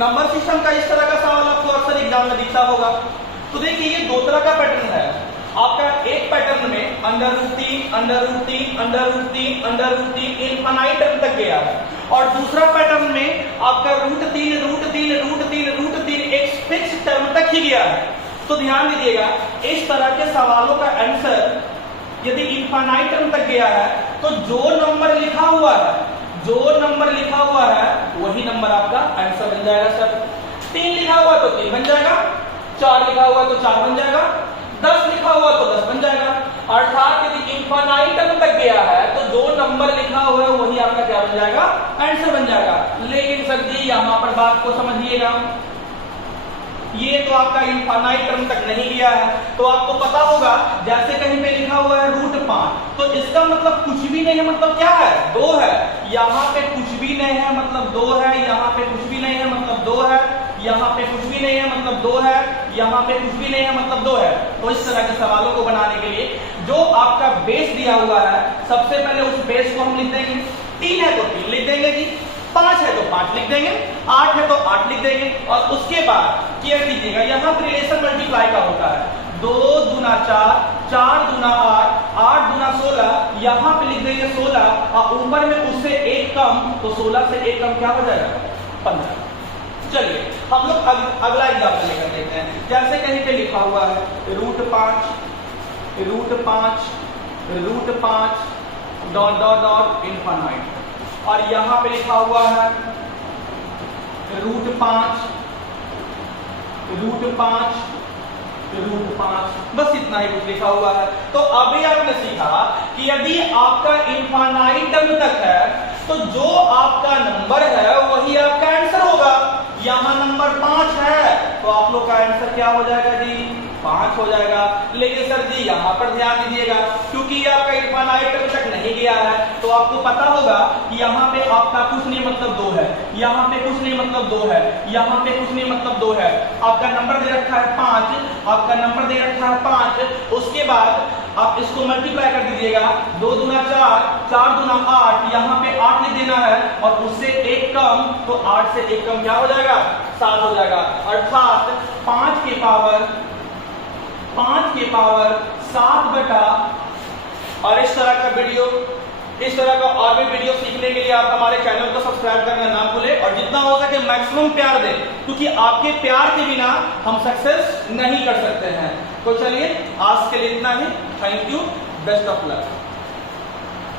Number system का इस तरह का सवाल आपको अक्सर एग्जाम में दिखता होगा। तो देखिए ये दो तरह का पैटर्न है आपका। एक पैटर्न में under root 3 under root 3 under root 3 under root 3 infinite term तक गया है, और दूसरा पैटर्न में आपका रूट 3 रूट 3 रूट 3 रूट 3 एक फिक्स टर्म तक ही गया है। तो ध्यान दीजिएगा, इस तरह के सवालों का आंसर यदि इनफाइनाइट टर्म तक गया है तो जो नंबर लिखा हुआ है वही नंबर आपका आंसर बन जाएगा सर। 3 लिखा हुआ तो 3 बन जाएगा, 4 लिखा हुआ तो 4 बन जाएगा, 10 लिखा हुआ तो 10 बन जाएगा। अर्थात यदि इनफाइनाइट टर्म तक गया है तो जो नंबर लिखा हुआ है वही आपका क्या बन जाएगा, आंसर बन जाएगा। लेकिन सर जी यहां पर बात को समझिएगा, ये तो आपका इनफाइनाइट टर्म तक नहीं गया है। तो आपको पता होगा जैसे कहीं पे लिखा हुआ है रूट 5, तो इसका मतलब कुछ भी नहीं है, मतलब क्या है, 2 है। यहाँ पे कुछ भी नहीं है मतलब 2 है, यहाँ पे कुछ भी नहीं है मतलब 2 है, यहाँ पे कुछ भी नहीं है मतलब 2 है, यहाँ पे कुछ भी नहीं है मतलब 2 है। तो इस तरह के सवालों को बनाने के लिए जो आपका बेस दिया हुआ है, सबसे पहले उस बेस को हम लिख देंगे। 3 है तो 3 लिख देंगे जी, 5 है तो 5 लिख देंगे, 8 है तो 8 लिख देंगे, और उसके बाद क्या कीजिएगा, यहाँ पर रिलेशन मल्टीप्लाई का होता है। 2 दूना 4, 4 दूना 8, 8 दूना 16, यहाँ पे लिख देंगे 16, और ऊपर में उससे 1 कम, तो 16 से 1 कम क्या हो जाएगा, 15। चलिए हम लोग अगला एग्जाम्पल लेकर देखते हैं। जैसे कहीं पे लिखा हुआ है root 5 root 5 root 5 dot dot dot infinite, और यहां पे लिखा हुआ है रूट 5 रूट 5 रूट 5, बस इतना ही कुछ लिखा हुआ है। तो अभी आपने सीखा कि यदि आपका इनफाइनाइट टर्म तक है तो जो आपका नंबर है वही आपका आंसर होगा। यहां नंबर 5 है तो आप लोग का आंसर क्या हो जाएगा जी, 5 हो जाएगा। लेकिन सर जी यहाँ पर ध्यान दीजिएगा, क्योंकि ये आपका इनफाइनाइट टर्म तक नहीं गया है तो आपको पता होगा कि यहाँ पे आपका कुछ नहीं मतलब 2 है, यहाँ पे कुछ नहीं मतलब 2 है, यहाँ पे कुछ नहीं मतलब 2 है। आपका नंबर दे रखा है 5, आपका नंबर दे रखा है 5, उसके बाद आप इसको मल्टीप्लाई कर दीजिएगा। 2 दूना 4, 4 दूना 8, यहाँ पे 8 लिख देना है, और उससे 1 कम, तो 8 से 1 कम क्या हो जाएगा, 7 हो जाएगा। अर्थात 5 के पावर 7 बटा, और इस तरह का वीडियो, इस तरह का और भी वीडियो सीखने के लिए आप हमारे चैनल को सब्सक्राइब करना ना भूलें, और जितना हो सके मैक्सिमम प्यार दें, क्योंकि आपके प्यार के बिना हम सक्सेस नहीं कर सकते हैं। तो चलिए आज के लिए इतना ही। Thank you, best of luck.